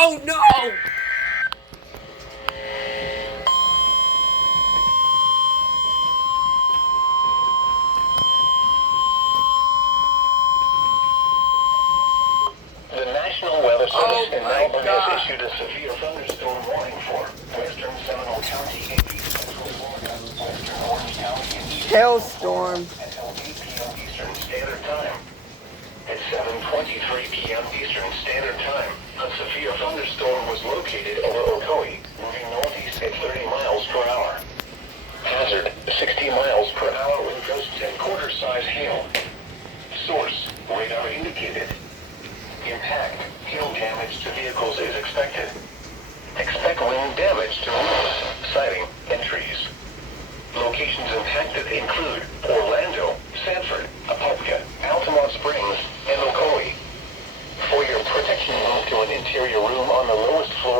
Oh no! The National Weather Service in Melbourne God. has issued a severe thunderstorm warning for western Seminole County and east central Florida, western Orange County and east Hailstorm. until 8 p.m. Eastern Standard Time. At 7:23 p.m. Eastern Standard Time, a severe thunderstorm was located over Ocoee, moving northeast at 30 miles per hour. Hazard, 60 miles per hour with gusts and quarter-size hail. Source, radar indicated. Impact, hail damage to vehicles is expected. Expect wind damage to roofs, siding, and trees. Locations impacted include Orlando, Sanford, Apopka, Altamont Springs, and Ocoee. For your protection, move to an interior room on the lowest floor